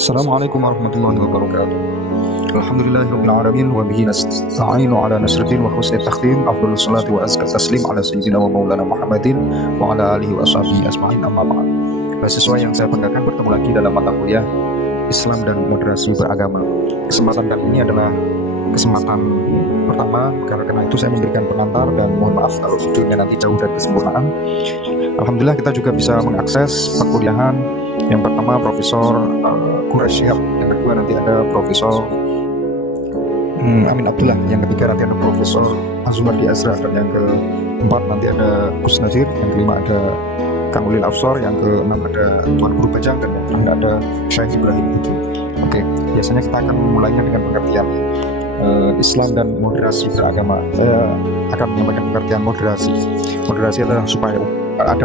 Assalamualaikum warahmatullahi wabarakatuh. Alhamdulillahirabbil alamin wa bihi nasta'inu ala nasriddin wa husnil takhtim. Afdhalus salati wa azka taslim ala sayyidina wa maulana Muhammadin wa ala alihi wa sahbihi asma'in, amma ba'd. Mahasiswa yang saya banggakan, bertemu lagi dalam mata kuliah Islam dan Moderasi Beragama. Kesempatan kali ini adalah kesempatan pertama, karena itu saya memberikan pengantar dan mohon maaf kalau videonya nanti jauh dari kesempurnaan. Alhamdulillah kita juga bisa mengakses perkuliahan. Yang pertama Profesor Quraish Shihab, yang kedua nanti ada Profesor Amin Abdullah, yang ketiga nanti ada Profesor Azumardi Azra, dan yang keempat nanti ada Gus Nazir, yang kelima ada Kang Ulil Afsor, yang keenam ada Tuan Guru Bajang, dan yang terakhir ada Syekh Ibrahim Budi. Oke, biasanya kita akan memulainya dengan pengertian Islam dan moderasi beragama. Saya akan menyampaikan pengertian moderasi. Moderasi adalah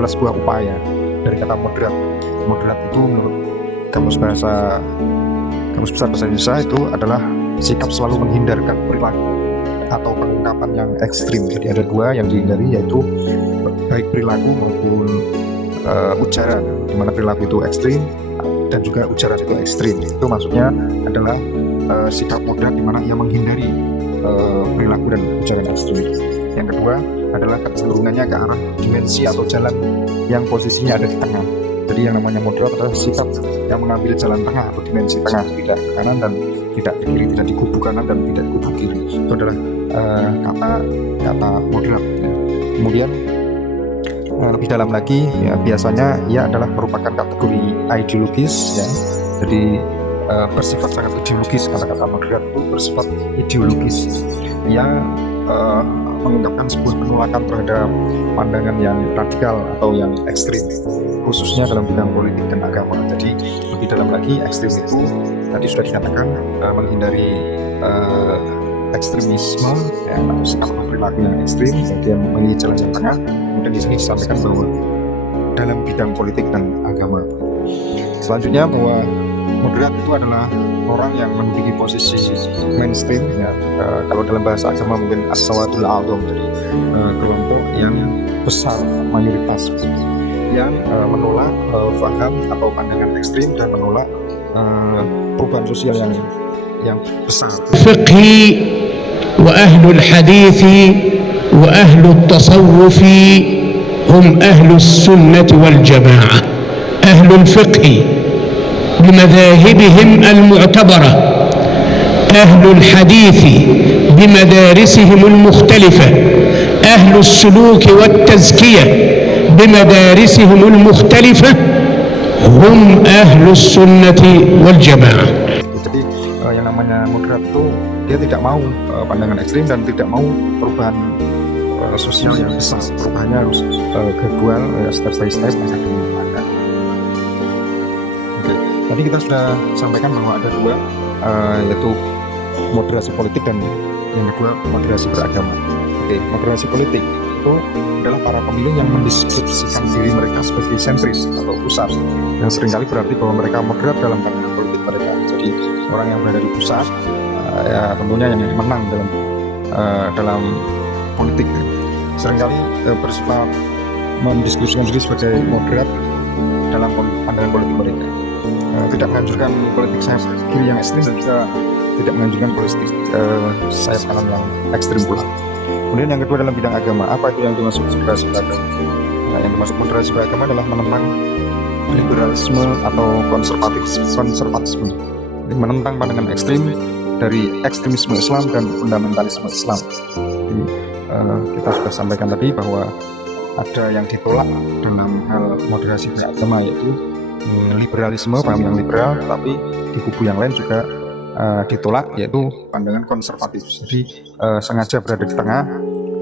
sebuah upaya dari kata moderat. Moderat itu menurut Kamus Besar Bahasa Indonesia itu adalah sikap selalu menghindarkan perilaku atau pengungkapan yang ekstrim. Jadi ada dua yang dihindari, yaitu baik perilaku maupun ujaran, di mana perilaku itu ekstrim dan juga ujaran itu ekstrim. Itu maksudnya adalah sikap moderat, di mana ia menghindari perilaku dan ujaran ekstrim. Yang kedua adalah kecenderungannya ke arah dimensi atau jalan yang posisinya ada di tengah. Jadi yang namanya moderat adalah sikap yang mengambil jalan tengah atau dimensi tengah, tidak ke kanan dan tidak ke kiri, tidak di kubu kanan dan tidak di kubu kiri. Itu adalah kata moderat. Kemudian lebih dalam lagi, ya, biasanya ia adalah merupakan kategori ideologis, ya. Jadi bersifat sangat ideologis. Kata-kata moderat itu bersifat ideologis. Ia mengungkapkan sebuah penolakan terhadap pandangan yang radikal atau yang ekstrim, khususnya dalam bidang politik dan agama. Jadi lebih dalam lagi, ekstrim itu tadi sudah dikatakan menghindari ekstremisme, ya, atau sikap perilaku yang ekstrim, kemudian memilih jalan yang tengah. Kemudian di sini disampaikan bahwa dalam bidang politik dan agama. Selanjutnya bahwa moderat itu adalah orang yang menduduki posisi mainstream, ya. Kalau dalam bahasa agama mungkin as-sawadul a'dham, jadi kelompok yang besar, mayoritas, yang menolak paham atau pandangan ekstrim dan menolak perubahan sosial yang besar. Fiqhi wa ahlul hadithi wa ahlul tasawufi hum ahlus sunnati wal jamaah. Ahlul fiqhi بمذاهبهم المعتبرة، أهل الحديث بمدارسهم المختلفة، أهل السلوك والتزكية بمدارسهم المختلفة هم أهل السنة والجماعة. Jadi yang namanya moderat itu dia tidak mau pandangan ekstrim dan tidak mau perubahan sosial yang besar. Perubahannya harus gradual, step by step, maka dimulai. Tadi kita sudah sampaikan bahwa ada dua, yaitu moderasi politik dan yang kedua moderasi beragama. Oke, moderasi politik itu adalah para pemilih yang mendeskripsikan diri mereka sebagai sentris atau pusat, yang seringkali berarti bahwa mereka moderat dalam pandangan politik mereka. Jadi orang yang berada di pusat, ya tentunya yang menang dalam politik, seringkali bersifat mendiskusikan diri sebagai moderat dalam pandangan politik mereka. Tidak menganjurkan politik sayap kiri yang ekstrim dan juga tidak menganjurkan politik sayap kanan yang ekstrim pula. Kemudian yang kedua dalam bidang agama, apa itu yang dimaksud moderasi beragama? Nah, yang dimaksud moderasi beragama adalah menentang liberalisme atau konservatisme, menentang pandangan ekstrim dari ekstremisme Islam dan fundamentalisme Islam. Jadi, kita sudah sampaikan tadi bahwa ada yang ditolak dalam hal moderasi beragama, yaitu liberalisme, paham yang liberal, tapi di kubu yang lain juga ditolak, yaitu pandangan konservatif. Jadi sengaja berada di tengah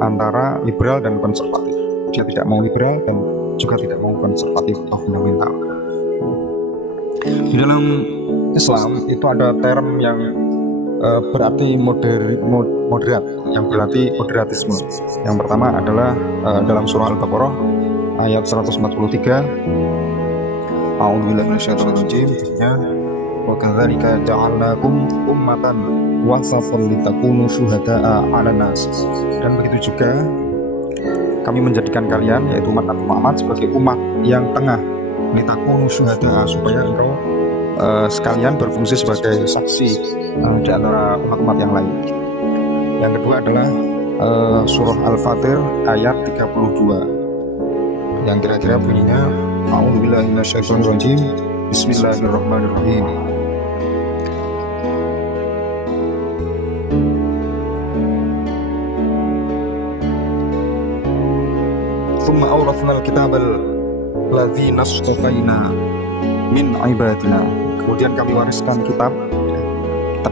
antara liberal dan konservatif. Dia tidak mau liberal dan juga tidak mau konservatif atau fundamental. Di dalam Islam itu ada term yang berarti moderat, yang berarti moderatisme. Yang pertama adalah dalam surah Al-Baqarah ayat 143. A'udzubillahi minasyaitonir rajim. Wa kadzalika ja'alnakum ummatan wasatan litakunu syuhada'a 'alan nas. Dan begitu juga kami menjadikan kalian, yaitu umat Nabi Muhammad, sebagai umat yang tengah, litakunu syuhada'a, supaya engkau sekalian berfungsi sebagai saksi di antara umat-umat yang lain. Yang kedua adalah surah Al-Fatir ayat 32 yang kira-kira bunyinya A'udzubillahi minasyaitonirrajim, Bismillahirrahmanirrahim. Tsumma awrafnal kitabal ladzina astafaina min ibadina. Kemudian kami wariskan kitab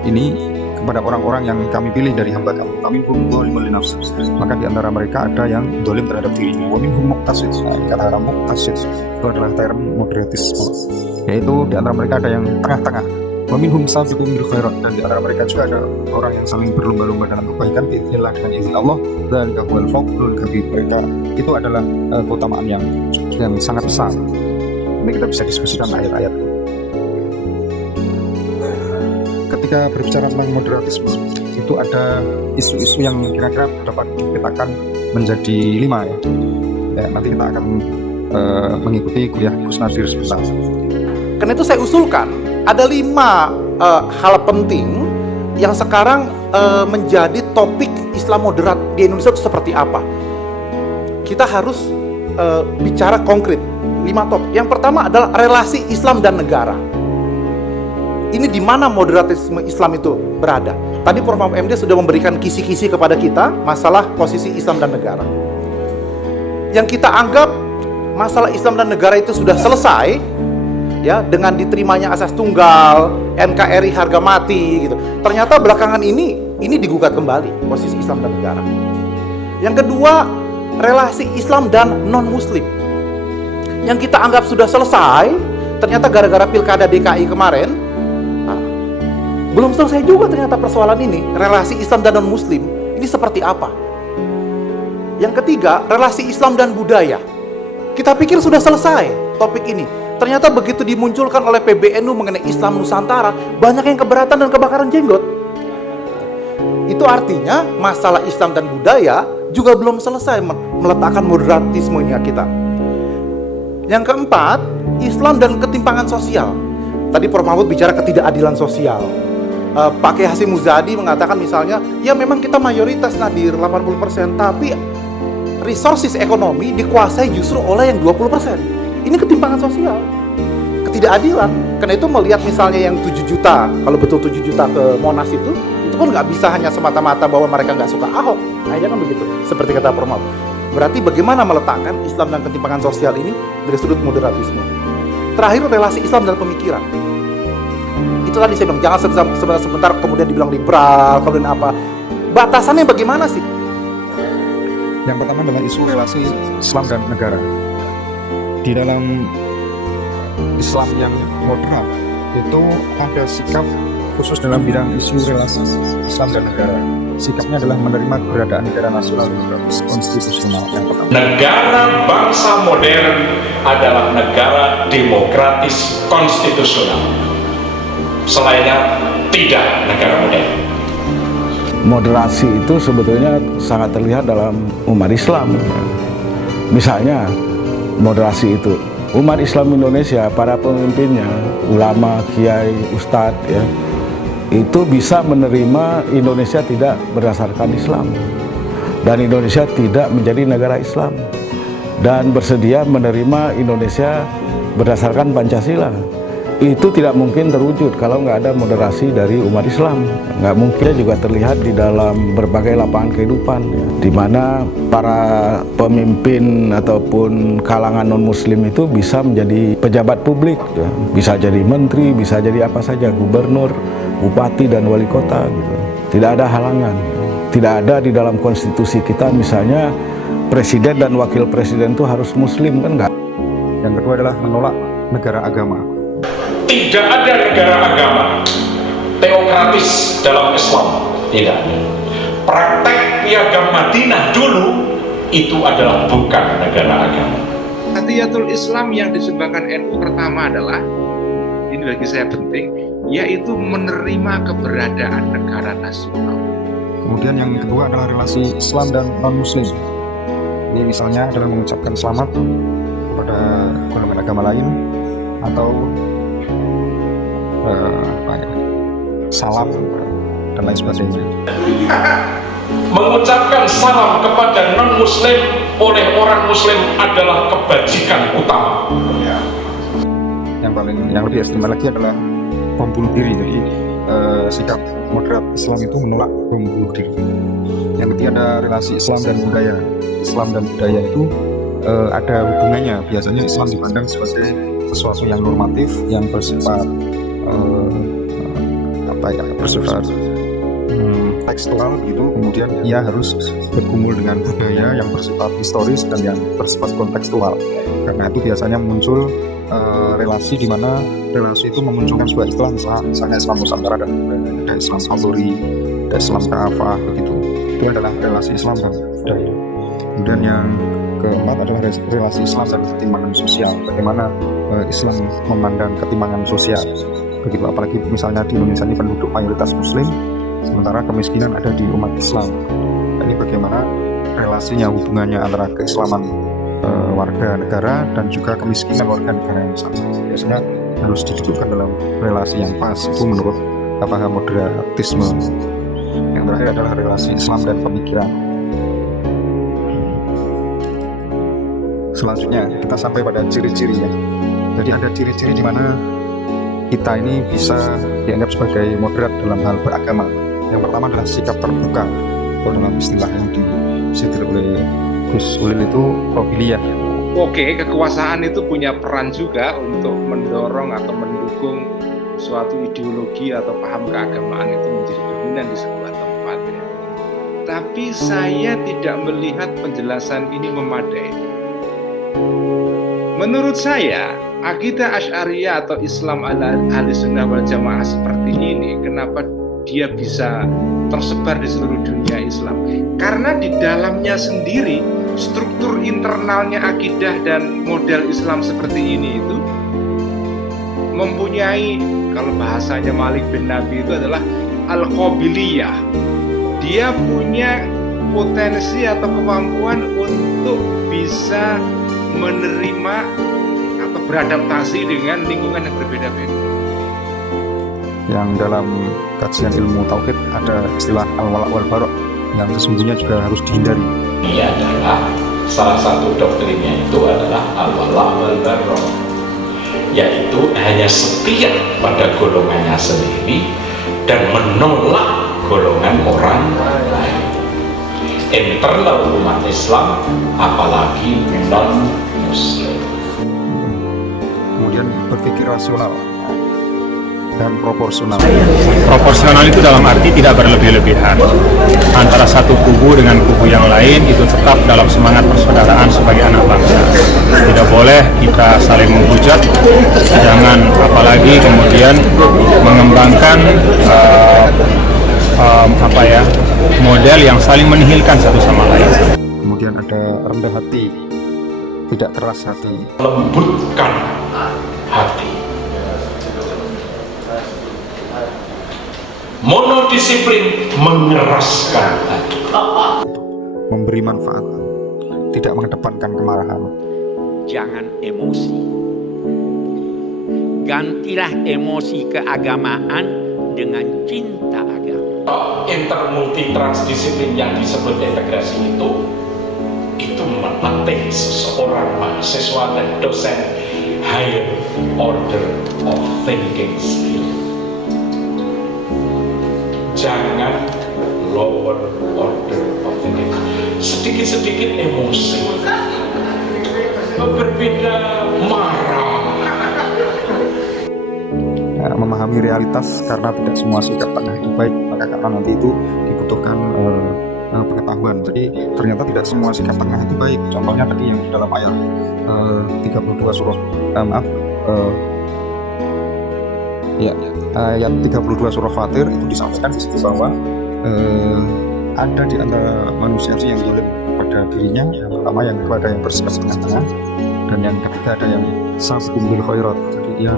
ini kepada orang-orang yang kami pilih dari hamba kami. Faminhum dzalimun linafsihi, maka di antara mereka ada yang zalim terhadap dirinya. Wa minhum muqtasid. Kata muqtasid itu adalah term moderatisme, yaitu di antara mereka ada yang tengah-tengah. Wa minhum sabiqun bil khairat, dan di antara mereka juga ada orang yang saling berlomba-lomba dalam kebaikan biiznillah, dengan izin Allah. Dzalika huwal fadlul kabir. Mereka itu adalah keutamaan yang sangat besar. Ini kita bisa diskusikan ayat-ayat. Ketika berbicara tentang moderatisme, itu ada isu-isu yang kira-kira dapat dipetakan menjadi 5 ya. Nanti kita akan mengikuti kuliah Gus Nadir sebentar. Karena itu saya usulkan ada 5 hal penting yang sekarang menjadi topik Islam moderat di Indonesia itu seperti apa. Kita harus bicara konkret 5 topik. Yang pertama adalah relasi Islam dan negara. Ini di mana moderatisme Islam itu berada. Tadi Prof. MD sudah memberikan kisi-kisi kepada kita masalah posisi Islam dan negara. Yang kita anggap masalah Islam dan negara itu sudah selesai ya dengan diterimanya asas tunggal, NKRI harga mati gitu. Ternyata belakangan ini digugat kembali posisi Islam dan negara. Yang kedua, relasi Islam dan non-Muslim. Yang kita anggap sudah selesai, ternyata gara-gara Pilkada DKI kemarin belum selesai juga ternyata persoalan ini. Relasi Islam dan non-Muslim ini seperti apa? Yang ketiga, relasi Islam dan budaya. Kita pikir sudah selesai topik ini. Ternyata begitu dimunculkan oleh PBNU mengenai Islam Nusantara, banyak yang keberatan dan kebakaran jenggot. Itu artinya masalah Islam dan budaya juga belum selesai meletakkan moderatismenya kita. Yang keempat, Islam dan ketimpangan sosial. Tadi Prof. Mahfud bicara ketidakadilan sosial. Pak Kiai Hasyim Muzadi mengatakan misalnya, ya memang kita mayoritas Nadir 80%, tapi resources ekonomi dikuasai justru oleh yang 20%. Ini ketimpangan sosial, ketidakadilan. Karena itu melihat misalnya yang 7 juta, kalau betul 7 juta ke Monas itu kan nggak bisa hanya semata-mata bahwa mereka nggak suka Ahok. Nah, ya kan begitu, seperti kata Prof. Mahfud. Berarti bagaimana meletakkan Islam dan ketimpangan sosial ini dari sudut moderatisme. Terakhir, relasi Islam dan pemikiran. Itu tadi saya bilang, jangan sebentar kemudian dibilang liberal, kemudian apa. Batasannya bagaimana sih? Yang pertama adalah isu relasi Islam dan negara. Di dalam Islam yang moderat itu ada sikap khusus dalam bidang isu relasi Islam dan negara. Sikapnya adalah menerima keberadaan negara nasional demokratis konstitusional. Yang pertama, negara bangsa modern adalah negara demokratis konstitusional. Selainnya tidak negara modern. Moderasi itu sebetulnya sangat terlihat dalam umat Islam. Misalnya moderasi itu umat Islam Indonesia, para pemimpinnya, ulama, kiai, ustadz ya, itu bisa menerima Indonesia tidak berdasarkan Islam dan Indonesia tidak menjadi negara Islam, dan bersedia menerima Indonesia berdasarkan Pancasila. Itu tidak mungkin terwujud kalau nggak ada moderasi dari umat Islam. Nggak mungkin. Juga terlihat di dalam berbagai lapangan kehidupan ya, di mana para pemimpin ataupun kalangan non-Muslim itu bisa menjadi pejabat publik ya. Bisa jadi menteri, bisa jadi apa saja, gubernur, bupati, dan wali kota gitu. Tidak ada halangan. Tidak ada di dalam konstitusi kita misalnya presiden dan wakil presiden itu harus Muslim, kan nggak. yang kedua adalah menolak negara agama. Tidak ada negara agama teokratis dalam Islam, tidak ada. Praktek piagam Madinah dulu itu adalah bukan negara agama. Hadiyatul Islam yang disumbangkan NU pertama adalah, ini bagi saya penting, yaitu menerima keberadaan negara nasional. Kemudian yang kedua adalah relasi Islam dan non-Muslim. Ini misalnya adalah mengucapkan selamat kepada golongan agama lain, atau salam dan lain sebagainya. Mengucapkan salam kepada non-muslim oleh orang muslim adalah kebajikan utama. Yang lebih ekstrim lagi adalah bom bunuh diri. Jadi sikap moderat Islam itu menolak bom bunuh diri. Yang ketiga ada relasi Islam dan budaya. Islam dan budaya itu ada hubungannya. Biasanya Islam dipandang sebagai sesuatu yang normatif, yang bersifat bersifat tekstual gitu. Kemudian ia harus bergumul dengan budaya yang bersifat historis dan yang bersifat kontekstual. Karena itu biasanya muncul relasi di mana relasi itu memunculkan sebuah Islam, misalnya Islam Nusantara dan ada Islam Saluri, ada Islam Kafah begitu. Itu adalah relasi Islam dan budaya. Kemudian yang keempat adalah relasi Islam dan ketimpangan sosial. Bagaimana Islam memandang ketimpangan sosial. Begitu, apalagi misalnya di Indonesia ini penduduk mayoritas Muslim, sementara kemiskinan ada di umat Islam. Ini bagaimana relasinya, hubungannya antara keislaman warga negara dan juga kemiskinan warga negara yang sama. Biasanya harus didudukkan dalam relasi yang pas, itu menurut paham moderatisme. Yang terakhir adalah relasi Islam dan pemikiran. Selanjutnya kita sampai pada ciri-ciri ya. Jadi ada ciri-ciri di mana kita ini bisa dianggap sebagai moderat dalam hal beragama. Yang pertama adalah sikap terbuka, atau dalam istilah yang disebut oleh Gus Ulil itu profiliyah. Oke, kekuasaan itu punya peran juga untuk mendorong atau mendukung suatu ideologi atau paham keagamaan itu menjadi dominan di sebuah tempat. Tapi saya tidak melihat penjelasan ini memadai. Menurut saya, akidah Asy'ariyah atau Islam ala Ahlussunnah wal Jamaah seperti ini, kenapa dia bisa tersebar di seluruh dunia Islam? Karena di dalamnya sendiri struktur internalnya akidah dan model Islam seperti ini itu mempunyai, kalau bahasanya Malik bin Nabi itu adalah al-qabiliyah. Dia punya potensi atau kemampuan untuk bisa menerima atau beradaptasi dengan lingkungan yang berbeda-beda. Yang dalam kajian ilmu tauhid ada istilah al-wala' wal bara' yang sesungguhnya juga harus dihindari. Ini adalah salah satu doktrinnya, itu adalah al-wala' wal bara', yaitu hanya setia pada golongannya sendiri dan menolak golongan orang lain. Internal umat Islam, apalagi non-Muslim. Kemudian berpikir rasional dan proporsional. Proporsional itu dalam arti tidak berlebih-lebihan antara satu kubu dengan kubu yang lain, itu tetap dalam semangat persaudaraan sebagai anak bangsa. Tidak boleh kita saling menghujat, jangan apalagi kemudian mengembangkan model yang saling menihilkan satu sama lain. Kemudian ada rendah hati, tidak keras hati. Lembutkan hati. Monodisiplin, mengeraskan hati. Memberi manfaat, tidak mengedepankan kemarahan. Jangan emosi. Gantilah emosi keagamaan dengan cinta agama. Intermulti transdisiplin yang disebut integrasi itu melatih seseorang mahasiswa dan dosen higher order of thinking skill. Jangan lower order of thinking. Sedikit-sedikit emosi, berbeda marah. Memahami realitas, karena tidak semua sikap tengah itu baik, maka karena nanti itu dibutuhkan pengetahuan. Jadi ternyata tidak semua sikap tengah itu baik. Contohnya tadi yang di dalam ayat 32 surah ayat 32 surah Fatir itu disampaikan di situ bahwa ada di antara manusia yang zalim pada dirinya. Yang pertama yang kedua ada yang bersikap tengah-tengah, dan yang ketiga ada yang sabiqun bil khairat. Jadi dia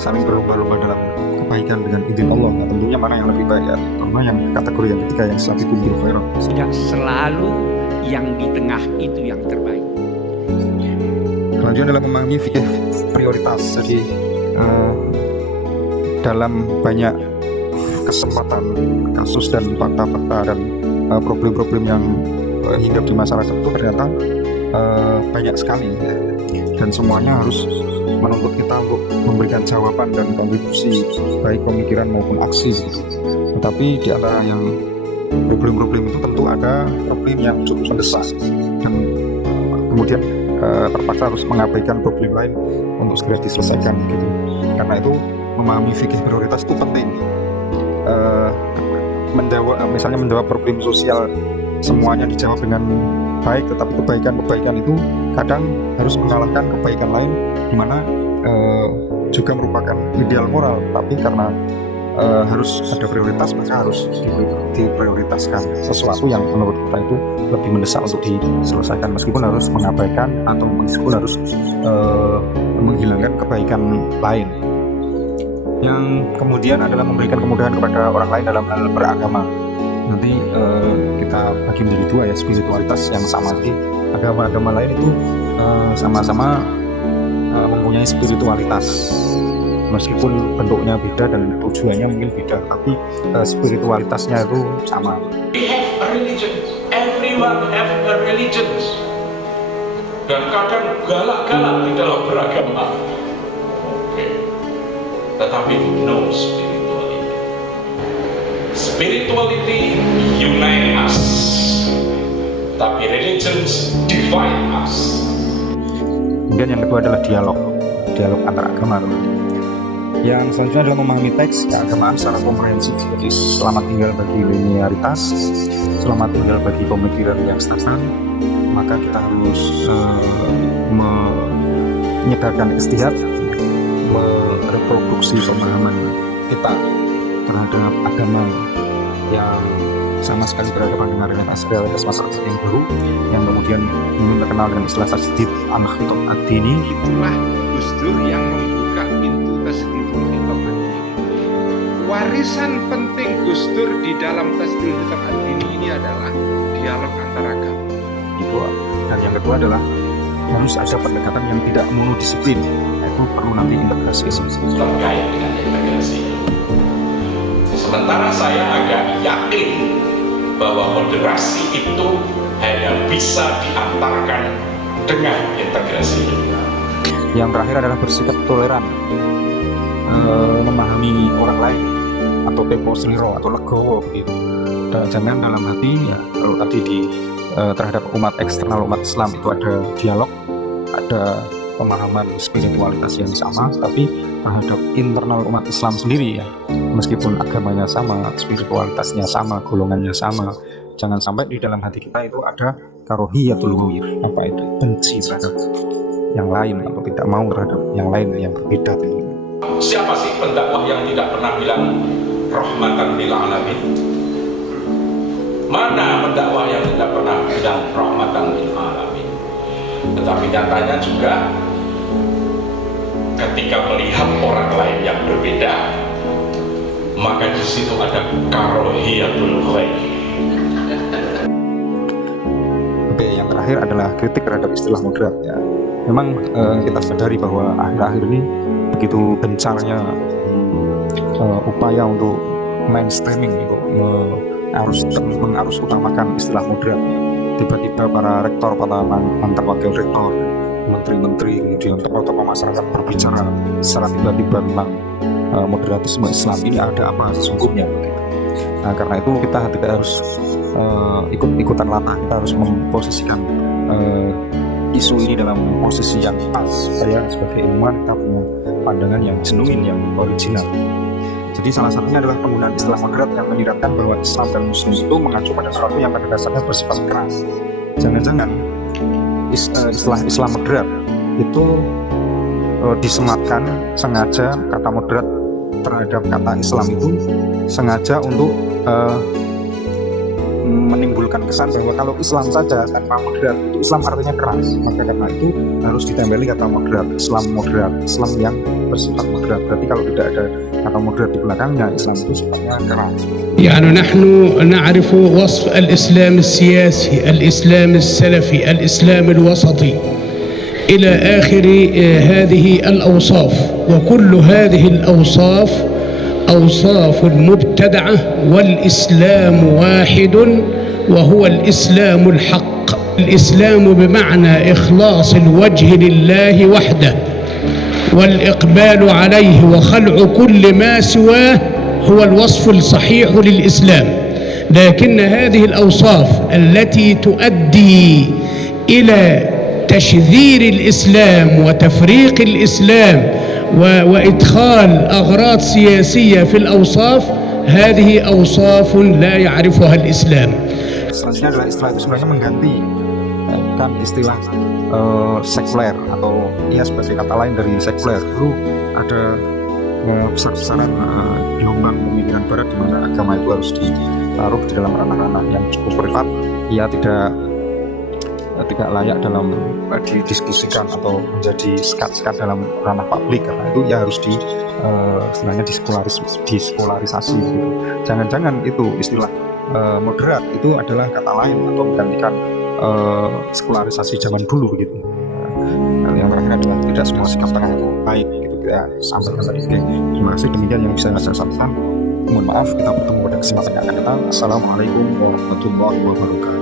saling berlomba-lomba dalam kebaikan dengan izin Allah. Nah, tentunya mana yang lebih baik ya? Karena yang kategori yang ketiga yang sabiqun bil khairat. Tidak selalu yang di tengah itu yang terbaik. Selanjutnya adalah memahami fikih prioritas. Jadi dalam banyak kesempatan kasus dan fakta-fakta dan problem-problem yang hidup di masyarakat itu ternyata banyak sekali, dan semuanya harus menuntut kita untuk memberikan jawaban dan kontribusi baik pemikiran maupun aksi gitu. Tetapi di antara yang problem-problem itu tentu ada problem yang cukup mendesak, dan kemudian terpaksa harus mengabaikan problem lain untuk segera diselesaikan gitu. Karena itu memahami fikih prioritas itu penting. Misalnya menjawab problem sosial semuanya dijawab dengan baik, tetapi kebaikan itu kadang harus mengalahkan kebaikan lain, di mana juga merupakan ideal moral, tapi karena harus ada prioritas maka harus diprioritaskan sesuatu yang menurut kita itu lebih mendesak untuk diselesaikan, meskipun harus mengabaikan atau meskipun harus menghilangkan kebaikan lain. Yang kemudian adalah memberikan kemudahan kepada orang lain dalam hal beragama. Nanti kita bagi menjadi dua ya, spiritualitas yang sama. Jadi agama-agama lain itu sama-sama mempunyai spiritualitas, meskipun bentuknya beda dan tujuannya mungkin beda, tapi spiritualitasnya itu sama. We have a religion, everyone have a religion, dan kadang galak-galak di dalam beragama. Tetapi no spirituality. Spirituality unite us, tapi religions divide us. Kemudian yang kedua adalah dialog antar agama. Yang selanjutnya adalah memahami teks keagamaan secara komprehensif. Jadi selamat tinggal bagi linearitas, selamat tinggal bagi pemikiran yang stagnan. Maka kita harus menyedarkan istihad, mereproduksi pemahaman kita terhadap agama yang sama sekali berhadapan dengan realitas masyarakat yang baru, yang kemudian terkenal dengan istilah tasdid al-khitab ad-dini. Itulah Gus Dur yang membuka pintu tasdidul khitab ad-dini. Warisan penting Gus Dur di dalam tasdidul khitab ad-dini ini adalah dialog antar agama. Dan yang kedua adalah harus ada pendekatan yang tidak monodisiplin, yaitu perlu nanti integrasi terkait dengan integrasi. Sementara saya agak yakin bahwa moderasi itu hanya bisa diantarkan dengan integrasi. Yang terakhir adalah bersikap toleran, memahami orang lain, atau tempo seliro atau legowo begitu. Dan jangan dalam hati ya, kalau tadi terhadap umat eksternal umat Islam itu ada dialog, ada pemahaman spiritualitas yang sama, tapi terhadap internal umat Islam sendiri ya, meskipun agamanya sama, spiritualitasnya sama, golongannya sama, jangan sampai di dalam hati kita itu ada karohiyatul muir, apa itu, benci terhadap yang lain atau tidak mau terhadap yang lain yang berbeda. Siapa sih pendakwah yang tidak pernah bilang rahmatan lil alamin? Mana pendakwah yang tidak pernah bilang rahmatan lil alamin? Tetapi nyatanya juga ketika melihat orang lain yang berbeda, maka di situ ada karohiyatul khair. Oke, yang terakhir adalah kritik terhadap istilah moderat ya. Memang kita sadari bahwa akhir-akhir ini begitu gencarnya upaya untuk mainstreaming itu mengarus utamakan istilah moderat. Tiba-tiba para rektor, para mantan wakil rektor, menteri-menteri, kemudian tokoh-tokoh masyarakat berbicara secara tiba-tiba tentang moderatisme Islam ini ada apa sesungguhnya gitu. Nah, karena itu kita tidak harus ikut-ikutan latah, kita harus memposisikan isu ini dalam posisi yang pas supaya sebagai ilmuwan kita punya pandangan yang genuine, yang original. Jadi salah satunya adalah penggunaan istilah moderat yang menyiratkan bahwa Islam dan Muslim itu mengacu pada sesuatu yang pada dasarnya bersifat keras. Jangan-jangan istilah Islam moderat itu disematkan sengaja, kata moderat terhadap kata Islam itu sengaja untuk menimbulkan kesan bahwa kalau Islam saja tanpa moderat itu Islam artinya keras. Maka karena itu harus ditempeli kata moderat, Islam yang bersifat moderat. Berarti kalau tidak ada kata moderat di belakangnya, Islam itu sifatnya keras. يعني نحن نعرف وصف الإسلام السياسي، الإسلام السلفي، الإسلام الوسطي. إلى آخر هذه الأوصاف. وكل هذه الأوصاف أوصاف مبتدعة، والإسلام واحد وهو الإسلام الحق. الإسلام بمعنى إخلاص الوجه لله وحده والإقبال عليه وخلع كل ما سواه هو الوصف الصحيح للإسلام. لكن هذه الأوصاف التي تؤدي إلى تشذير الإسلام وتفريق الإسلام وإدخال أغراض سياسية في الأوصاف، هذه أوصاف لا يعرفها الإسلام. Selanjutnya adalah istilah itu sebenarnya mengganti kan istilah sekuler, atau ya sebagai kata lain dari sekuler. Dulu ada besar-besaran gelombang pemikiran barat di mana agama itu harus ditaruh di dalam ranah-ranah yang cukup privat, ya tidak layak dalam didiskusikan atau menjadi sekat-sekat dalam ranah publik, karena itu ya harus istilahnya diskolarisasi gitu. Jangan-jangan itu istilah moderat itu adalah kata lain atau menggantikan sekularisasi zaman dulu begitu. Yang terakhir adalah tidak semua sikap tengah itu baik gitu, kita sampaikan tadi. Terima kasih, demikian yang bisa saya sampaikan. Mohon maaf, kita bertemu pada kesempatan yang akan datang. Assalamualaikum warahmatullahi wabarakatuh.